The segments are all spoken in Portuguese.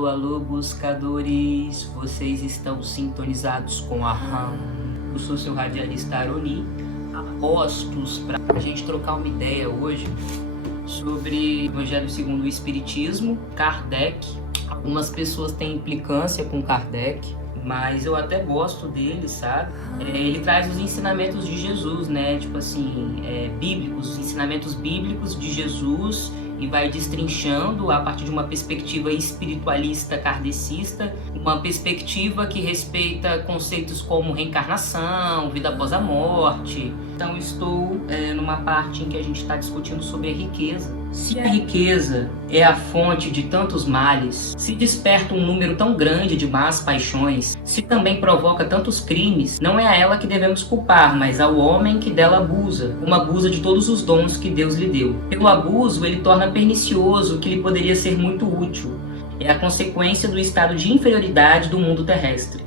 Alô, alô, buscadores, vocês estão sintonizados com a RAM. Eu sou seu radialista Aroni, apostos para a gente trocar uma ideia hoje sobre o Evangelho segundo o Espiritismo, Kardec. Algumas pessoas têm implicância com Kardec, mas eu até gosto dele, sabe? Ele traz os ensinamentos de Jesus, né? Tipo assim, bíblicos, os ensinamentos bíblicos de Jesus, e vai destrinchando a partir de uma perspectiva espiritualista kardecista, uma perspectiva que respeita conceitos como reencarnação, vida após a morte. Então estou numa parte em que a gente está discutindo sobre a riqueza. Se a riqueza é a fonte de tantos males, se desperta um número tão grande de más paixões, se também provoca tantos crimes, não é a ela que devemos culpar, mas ao homem que dela abusa, como abusa de todos os dons que Deus lhe deu. Pelo abuso, ele torna pernicioso o que lhe poderia ser muito útil. É a consequência do estado de inferioridade do mundo terrestre.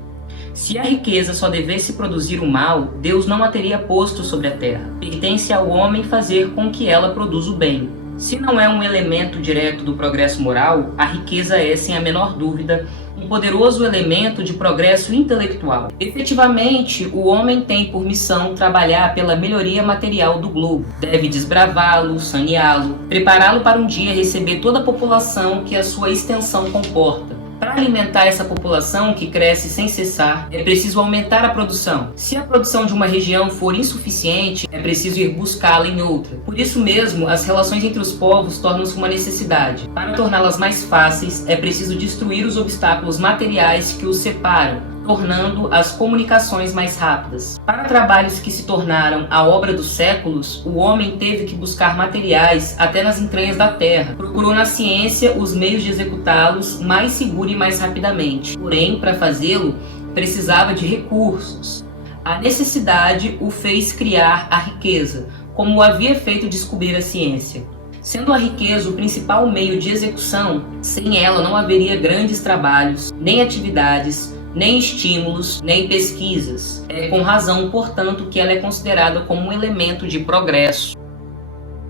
Se a riqueza só devesse produzir o mal, Deus não a teria posto sobre a terra. Pertence ao homem fazer com que ela produza o bem. Se não é um elemento direto do progresso moral, a riqueza é, sem a menor dúvida, um poderoso elemento de progresso intelectual. Efetivamente, o homem tem por missão trabalhar pela melhoria material do globo. Deve desbravá-lo, saneá-lo, prepará-lo para um dia receber toda a população que a sua extensão comporta. Para alimentar essa população que cresce sem cessar, é preciso aumentar a produção. Se a produção de uma região for insuficiente, é preciso ir buscá-la em outra. Por isso mesmo, as relações entre os povos tornam-se uma necessidade. Para torná-las mais fáceis, é preciso destruir os obstáculos materiais que os separam, tornando as comunicações mais rápidas. Para trabalhos que se tornaram a obra dos séculos, o homem teve que buscar materiais até nas entranhas da terra. Procurou na ciência os meios de executá-los mais seguro e mais rapidamente. Porém, para fazê-lo, precisava de recursos. A necessidade o fez criar a riqueza, como o havia feito descobrir a ciência. Sendo a riqueza o principal meio de execução, sem ela não haveria grandes trabalhos, nem atividades, nem estímulos, nem pesquisas. É com razão, portanto, que ela é considerada como um elemento de progresso.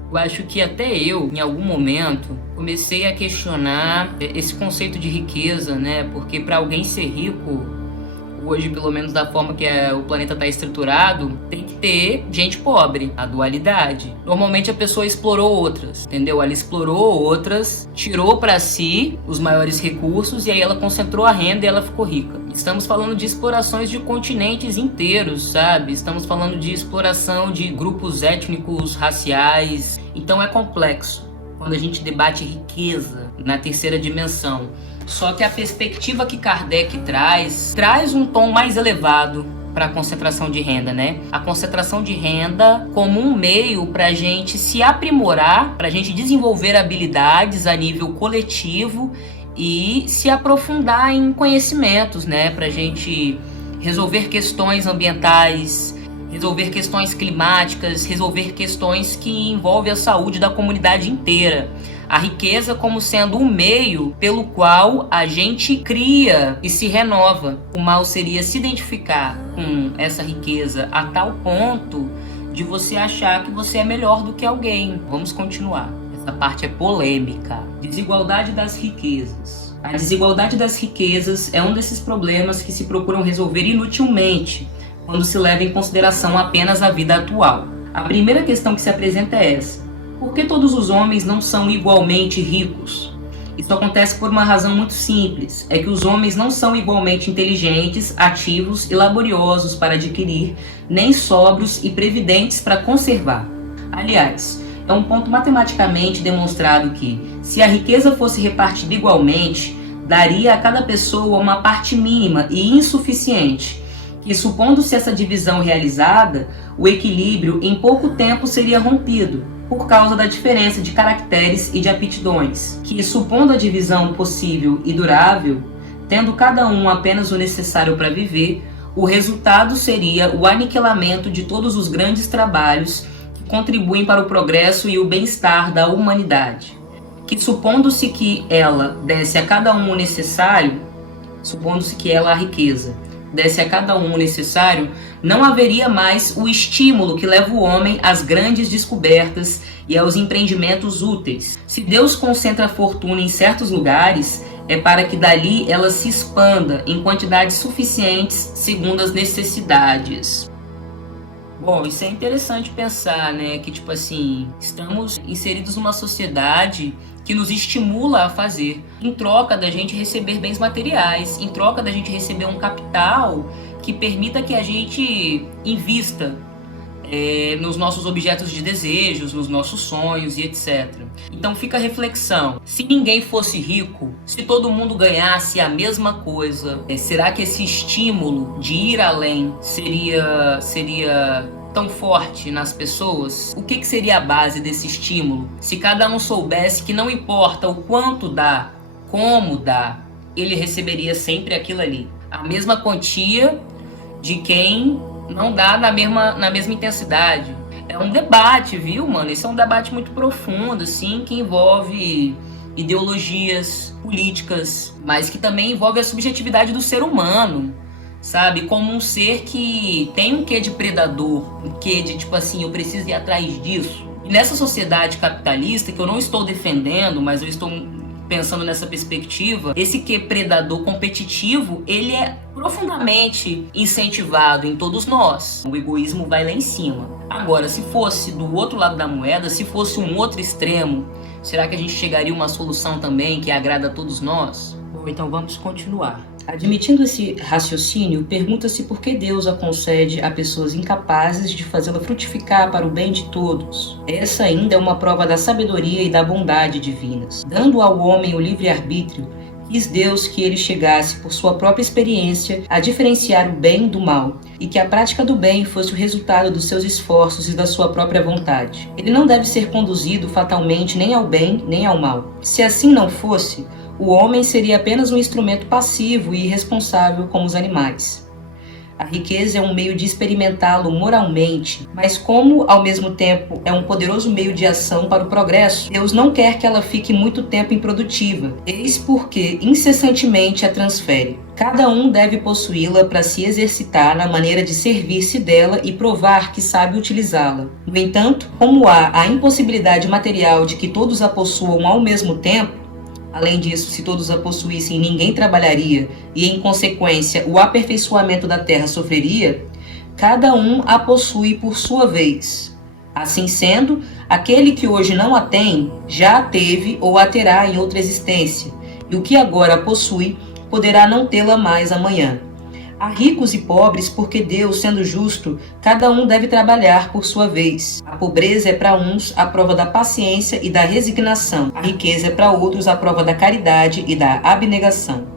Eu acho que até eu, em algum momento, comecei a questionar esse conceito de riqueza, né? Porque para alguém ser rico, hoje, pelo menos da forma que o planeta está estruturado, tem que ter gente pobre, a dualidade. Normalmente a pessoa explorou outras, entendeu? Ela explorou outras, tirou para si os maiores recursos e aí ela concentrou a renda e ela ficou rica. Estamos falando de explorações de continentes inteiros, sabe? Estamos falando de exploração de grupos étnicos, raciais. Então é complexo quando a gente debate riqueza na terceira dimensão. Só que a perspectiva que Kardec traz um tom mais elevado para a concentração de renda, né? A concentração de renda como um meio para a gente se aprimorar, para a gente desenvolver habilidades a nível coletivo e se aprofundar em conhecimentos, né? Para a gente resolver questões ambientais, resolver questões climáticas, resolver questões que envolvem a saúde da comunidade inteira. A riqueza como sendo um meio pelo qual a gente cria e se renova. O mal seria se identificar com essa riqueza a tal ponto de você achar que você é melhor do que alguém. Vamos continuar. Essa parte é polêmica. Desigualdade das riquezas. A desigualdade das riquezas é um desses problemas que se procuram resolver inutilmente quando se leva em consideração apenas a vida atual. A primeira questão que se apresenta é essa: por que todos os homens não são igualmente ricos? Isso acontece por uma razão muito simples, é que os homens não são igualmente inteligentes, ativos e laboriosos para adquirir, nem sóbrios e previdentes para conservar. Aliás, é um ponto matematicamente demonstrado que, se a riqueza fosse repartida igualmente, daria a cada pessoa uma parte mínima e insuficiente, que, supondo-se essa divisão realizada, o equilíbrio em pouco tempo seria rompido, por causa da diferença de caracteres e de aptidões, que, supondo a divisão possível e durável, tendo cada um apenas o necessário para viver, o resultado seria o aniquilamento de todos os grandes trabalhos que contribuem para o progresso e o bem-estar da humanidade, que, supondo-se que ela desse a cada um o necessário, supondo-se que ela, a riqueza, desse a cada um o necessário, não haveria mais o estímulo que leva o homem às grandes descobertas e aos empreendimentos úteis. Se Deus concentra a fortuna em certos lugares, é para que dali ela se expanda em quantidades suficientes segundo as necessidades. Bom, isso é interessante pensar, né? Que, tipo assim, estamos inseridos numa sociedade que nos estimula a fazer, em troca da gente receber bens materiais, em troca da gente receber um capital que permita que a gente invista nos nossos objetos de desejos, nos nossos sonhos e etc. Então fica a reflexão: se ninguém fosse rico, se todo mundo ganhasse a mesma coisa, será que esse estímulo de ir além seria tão forte nas pessoas? O que seria a base desse estímulo? Se cada um soubesse que não importa o quanto dá, como dá, ele receberia sempre aquilo ali, a mesma quantia de quem não dá na mesma intensidade. É um debate, viu, mano? Esse é um debate muito profundo, assim, que envolve ideologias políticas, mas que também envolve a subjetividade do ser humano, sabe? Como um ser que tem um quê de predador, um quê de, tipo assim, eu preciso ir atrás disso. E nessa sociedade capitalista, que eu não estou defendendo, mas eu estou pensando nessa perspectiva, esse quê predador competitivo, ele é profundamente incentivado em todos nós. O egoísmo vai lá em cima. Agora, se fosse do outro lado da moeda, se fosse um outro extremo, será que a gente chegaria a uma solução também que agrada a todos nós? Bom, então vamos continuar. Admitindo esse raciocínio, pergunta-se por que Deus a concede a pessoas incapazes de fazê-la frutificar para o bem de todos. Essa ainda é uma prova da sabedoria e da bondade divinas. Dando ao homem o livre-arbítrio, quis Deus que ele chegasse, por sua própria experiência, a diferenciar o bem do mal, e que a prática do bem fosse o resultado dos seus esforços e da sua própria vontade. Ele não deve ser conduzido fatalmente nem ao bem nem ao mal. Se assim não fosse, o homem seria apenas um instrumento passivo e irresponsável como os animais. A riqueza é um meio de experimentá-lo moralmente, mas como, ao mesmo tempo, é um poderoso meio de ação para o progresso, Deus não quer que ela fique muito tempo improdutiva, eis porque incessantemente a transfere. Cada um deve possuí-la para se exercitar na maneira de servir-se dela e provar que sabe utilizá-la. No entanto, como há a impossibilidade material de que todos a possuam ao mesmo tempo, além disso, se todos a possuíssem, ninguém trabalharia e, em consequência, o aperfeiçoamento da terra sofreria, cada um a possui por sua vez. Assim sendo, aquele que hoje não a tem, já a teve ou a terá em outra existência, e o que agora a possui, poderá não tê-la mais amanhã. Há ricos e pobres porque Deus, sendo justo, cada um deve trabalhar por sua vez. A pobreza é para uns a prova da paciência e da resignação. A riqueza é para outros a prova da caridade e da abnegação.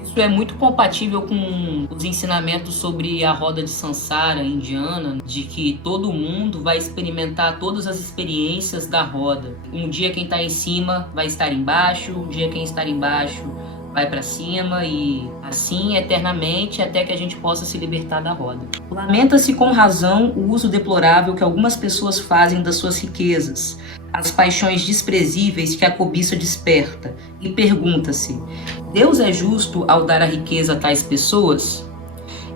Isso é muito compatível com os ensinamentos sobre a roda de Sansara indiana, de que todo mundo vai experimentar todas as experiências da roda. Um dia quem está em cima vai estar embaixo, um dia quem está embaixo vai para cima e assim eternamente até que a gente possa se libertar da roda. Lamenta-se com razão o uso deplorável que algumas pessoas fazem das suas riquezas, as paixões desprezíveis que a cobiça desperta, e pergunta-se: Deus é justo ao dar a riqueza a tais pessoas?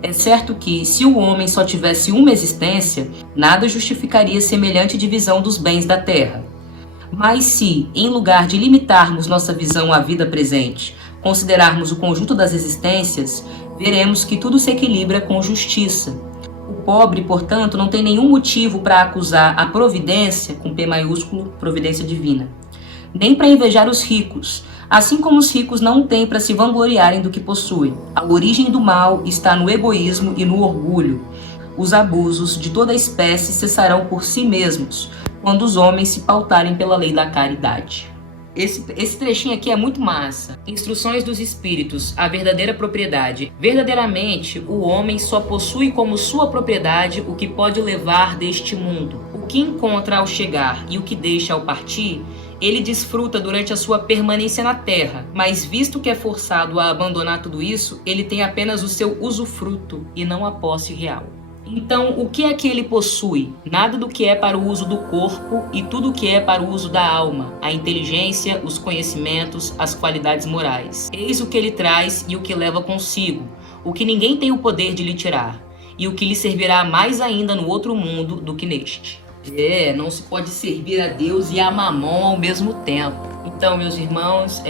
É certo que, se o homem só tivesse uma existência, nada justificaria semelhante divisão dos bens da terra. Mas se, em lugar de limitarmos nossa visão à vida presente, considerarmos o conjunto das existências, veremos que tudo se equilibra com justiça. O pobre, portanto, não tem nenhum motivo para acusar a providência, com P maiúsculo, providência divina, nem para invejar os ricos, assim como os ricos não têm para se vangloriarem do que possuem. A origem do mal está no egoísmo e no orgulho. Os abusos de toda espécie cessarão por si mesmos, quando os homens se pautarem pela lei da caridade. Esse trechinho aqui é muito massa. Instruções dos Espíritos, a verdadeira propriedade. Verdadeiramente, o homem só possui como sua propriedade o que pode levar deste mundo. O que encontra ao chegar e o que deixa ao partir, ele desfruta durante a sua permanência na terra, mas visto que é forçado a abandonar tudo isso, ele tem apenas o seu usufruto e não a posse real. Então, o que é que ele possui? Nada do que é para o uso do corpo e tudo o que é para o uso da alma, a inteligência, os conhecimentos, as qualidades morais. Eis o que ele traz e o que leva consigo, o que ninguém tem o poder de lhe tirar, e o que lhe servirá mais ainda no outro mundo do que neste. Não se pode servir a Deus e a Mamon ao mesmo tempo. Então, meus irmãos,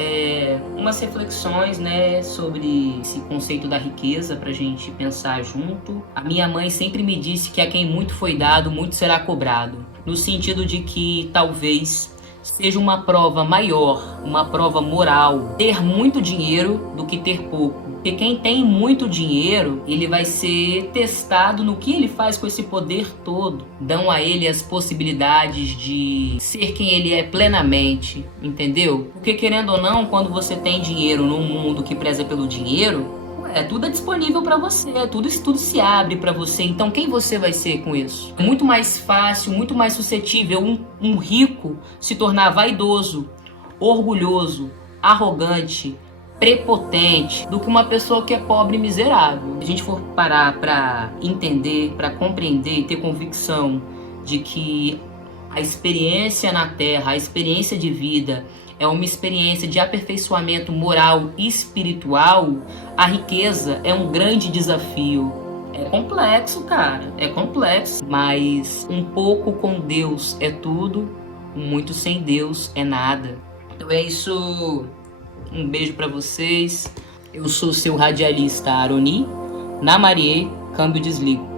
umas reflexões, né, sobre esse conceito da riqueza pra gente pensar junto. A minha mãe sempre me disse que a quem muito foi dado, muito será cobrado. No sentido de que talvez seja uma prova maior, uma prova moral, ter muito dinheiro do que ter pouco. Porque quem tem muito dinheiro, ele vai ser testado no que ele faz com esse poder todo. Dão a ele as possibilidades de ser quem ele é plenamente, entendeu? Porque querendo ou não, quando você tem dinheiro num mundo que preza pelo dinheiro, tudo é disponível para você, tudo se abre para você. Então quem você vai ser com isso? É muito mais fácil, muito mais suscetível um rico se tornar vaidoso, orgulhoso, arrogante, prepotente, do que uma pessoa que é pobre e miserável. Se a gente for parar para entender, para compreender e ter convicção de que a experiência na Terra, a experiência de vida, é uma experiência de aperfeiçoamento moral e espiritual, a riqueza é um grande desafio. É complexo, cara, é complexo, mas um pouco com Deus é tudo, muito sem Deus é nada. Então é isso, um beijo pra vocês. Eu sou seu radialista Aroni, na Marie, câmbio desligo.